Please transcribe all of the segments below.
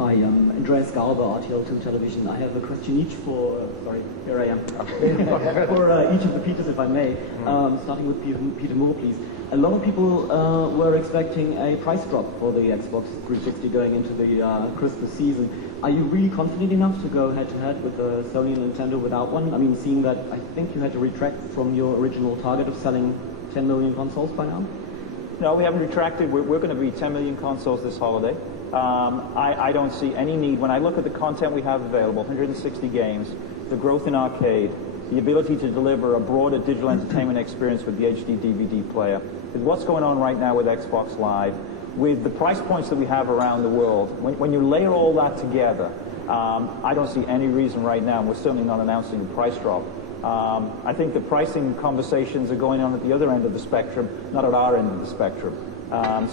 Hi, Andreas Galber, RTL2 Television. I have a question each for, sorry, here I am, for each of the Peters, if I may. Starting with Peter Moore, please. A lot of people were expecting a price drop for the Xbox 360 going into the Christmas season. Are you really confident enough to go head-to-head with Sony and Nintendo without one? I mean, seeing that I think you had to retract from your original target of selling 10 million consoles by now? No, we haven't retracted. We're going to be 10 million consoles this holiday. I don't see any need. When I look at the content we have available, 160 games, the growth in arcade, the ability to deliver a broader digital entertainment experience with the HD DVD player, with what's going on right now with Xbox Live, with the price points that we have around the world, when you layer all that together, I don't see any reason right now, and we're certainly not announcing a price drop. I think the pricing conversations are going on at the other end of the spectrum, not at our end of the spectrum.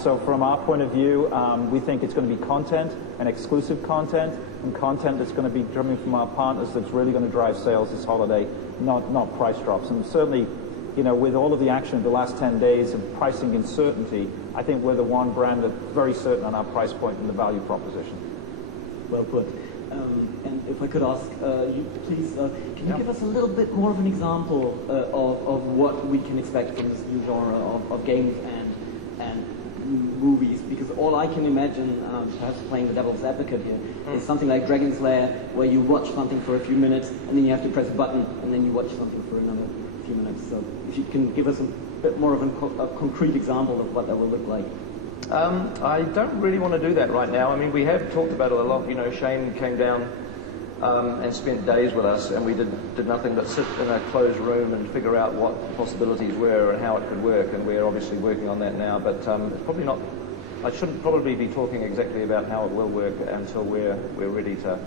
So from our point of view, we think it's going to be content and exclusive content, and content that's going to be coming from our partners that's really going to drive sales this holiday, not price drops. And certainly, you know, with all of the action of the last 10 days of pricing uncertainty, I think we're the one brand that's very certain on our price point and the value proposition. Well put. And if I could ask you, please, can you give us a little bit more of an example of what we can expect from this new genre of games and movies? Because all I can imagine, perhaps playing the devil's advocate here, is something like Dragon's Lair, where you watch something for a few minutes, and then you have to press a button, and then you watch something for another few minutes. So if you can give us a bit more of a concrete example of what that will look like. I don't really want to do that right now. I mean, we have talked about it a lot. You know, Shane came down and spent days with us, and we did nothing but sit in a closed room and figure out what the possibilities were and how it could work, and we're obviously working on that now, but it's probably not, I shouldn't probably be talking exactly about how it will work until we're ready to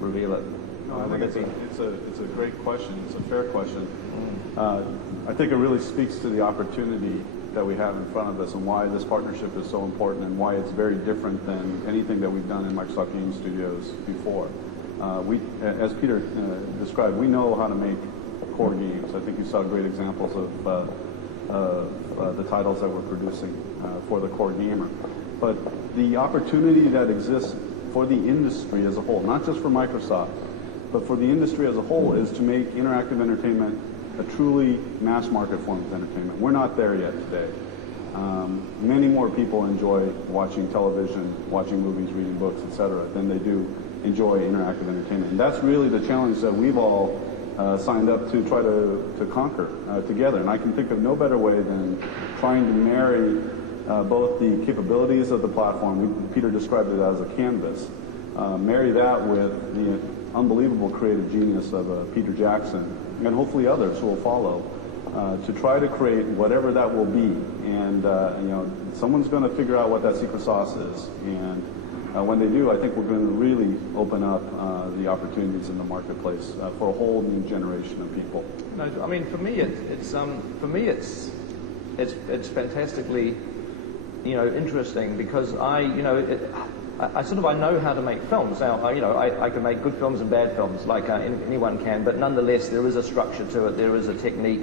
reveal it. No, I think it's a great question. It's a fair question. I think it really speaks to the opportunity that we have in front of us and why this partnership is so important and why it's very different than anything that we've done in Microsoft Game Studios before. As Peter described, we know how to make core games. I think you saw great examples of the titles that we're producing for the core gamer. But the opportunity that exists for the industry as a whole, not just for Microsoft, but for the industry as a whole, is to make interactive entertainment a truly mass market form of entertainment. We're not there yet today. Many more people enjoy watching television, watching movies, reading books, etc., than they do enjoy interactive entertainment. And that's really the challenge that we've all signed up to try to conquer together. And I can think of no better way than trying to marry both the capabilities of the platform, Peter described it as a canvas, marry that with the unbelievable creative genius of Peter Jackson, and hopefully others who will follow, to try to create whatever that will be. And you know, someone's going to figure out what that secret sauce is. And when they do, I think we're going to really open up the opportunities in the marketplace for a whole new generation of people. No, I mean, for me, it's fantastically, you know, interesting because I know how to make films. Now, I can make good films and bad films, like anyone can, but nonetheless, there is a structure to it, there is a technique,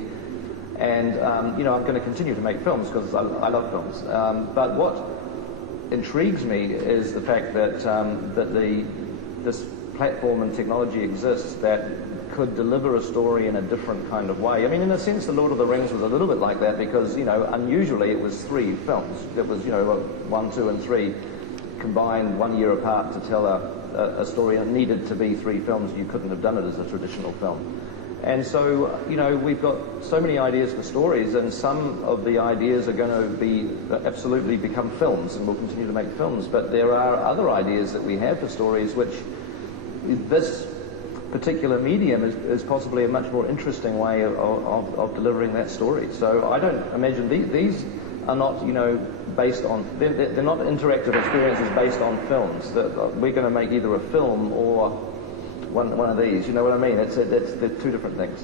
and, I'm going to continue to make films because I love films. But what intrigues me is the fact that, this platform and technology exists that could deliver a story in a different kind of way. I mean, in a sense, The Lord of the Rings was a little bit like that because, unusually it was 3 films. It was, 1, 2, and 3. Combined 1 year apart to tell a story, and it needed to be 3 films. You couldn't have done it as a traditional film. And so, we've got so many ideas for stories, and some of the ideas are going to absolutely become films, and we'll continue to make films. But there are other ideas that we have for stories, which this particular medium is possibly a much more interesting way of delivering that story. So I don't imagine these are not, based on, they're not interactive experiences based on films. We're going to make either a film or one of these. You know what I mean? They're 2 different things.